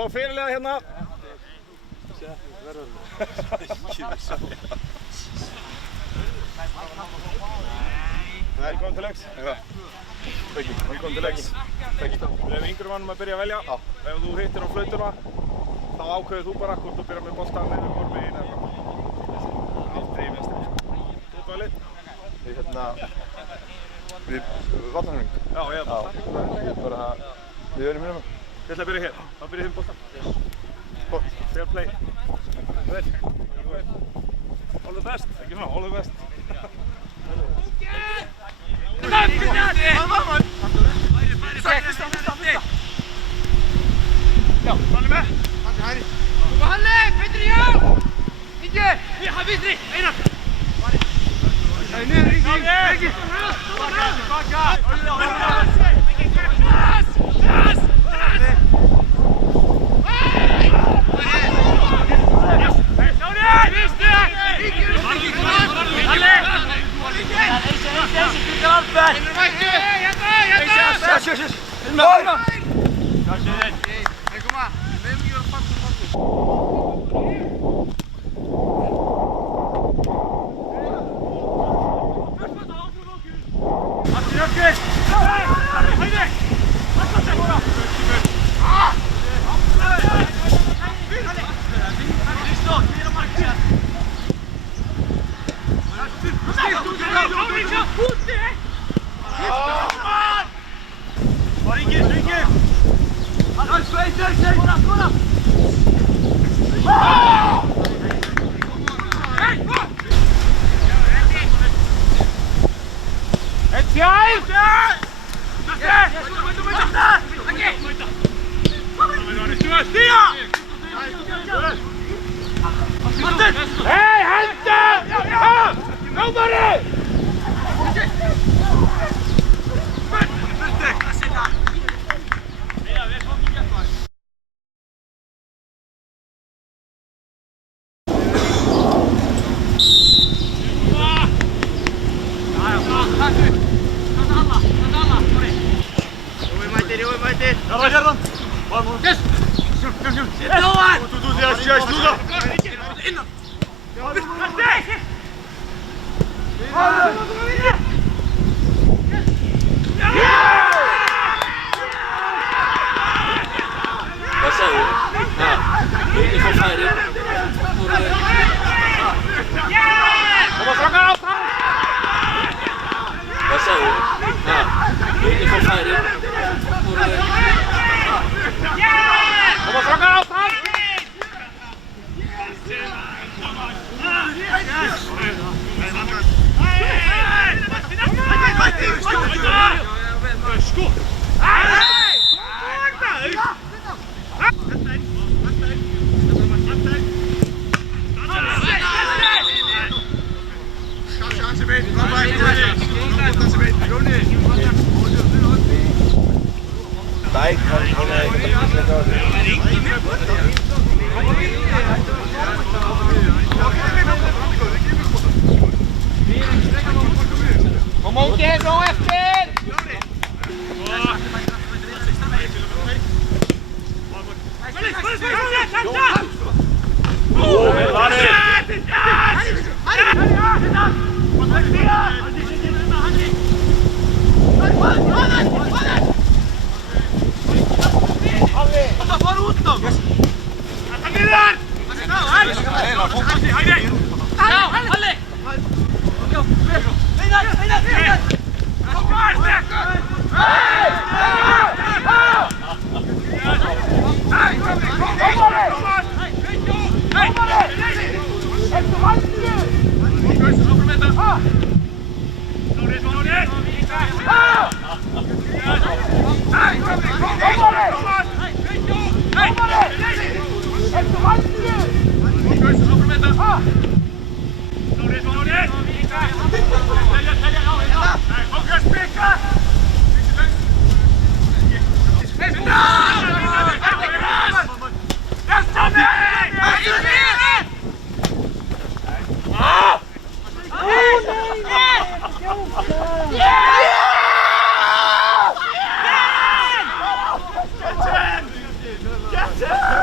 fá fyrirlega hérna. Velkomin til leiks. Velkomin til leiks. Við hefum yngri mannum að byrja að velja. Ef þú hittir á flautuna, þá ákveður þú bara hvort þú byrjar með boltann eða hvort megin eða hvað. Aldrei í vinstri. Þú ert valið? Við vatnarhring. Já, ég hef boltann. Við erum hérna. Ég ætla að byrja hér. Þá byrja þið boltann. Fair play. Vel. All the best. Ekki svona, all the best. Ja, Halle med! Halle! Halle! Peter, ja! Ikke! Vi har Peter! Einar! Ned, Rikki! Rikki! Baka! Pass! Pass! Hei, henta! Dómari! Vad säger du? Ja, ni får färre. Vad säger du? Ja, ni får färre. Kom on, get bra efter! Yes!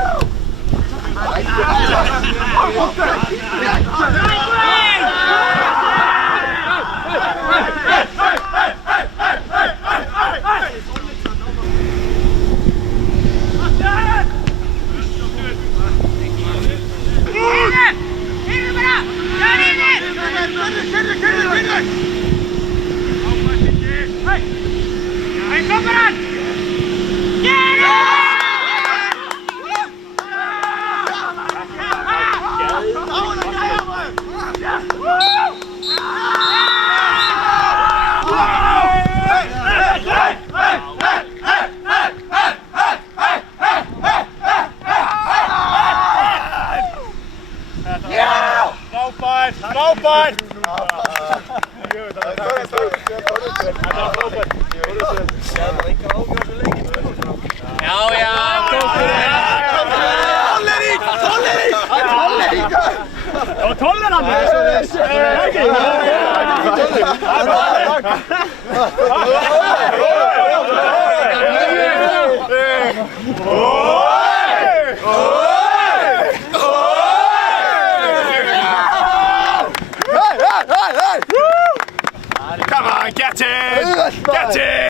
Frábært! Come on, get in! Get in!